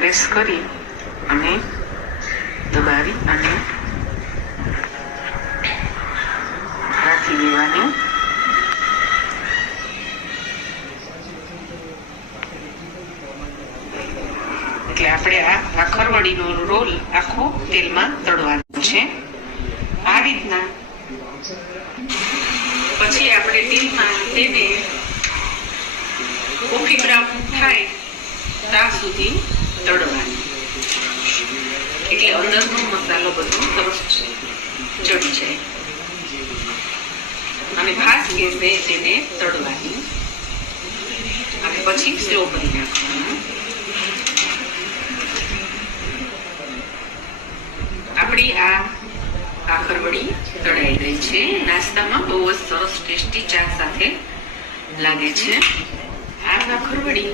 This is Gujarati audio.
પ્રેસ કરી અને દબાવી અને રાખી દેવાની. એટલે આપણે આ ભાખરવડીનો રોલ આખો તેલમાં તળવાનો છે. આ રીતના પછી આપણે તેલમાં તેને કોફી બ્રાઉન થાય ત્યાં સુધી તળવાની. એટલે અંદરનો મસાલો બધો સરસ ચડી જાય અને ખાસ ગેસે તેને તળવાની અને પછી સ્લો કરી નાખવાનું. આપણી આ ભાખરવડી તળાઈ ગઈ છે. નાસ્તામાં બહુ જ સરસ ટેસ્ટી ચા સાથે લાગે છે. આ ભાખરવડી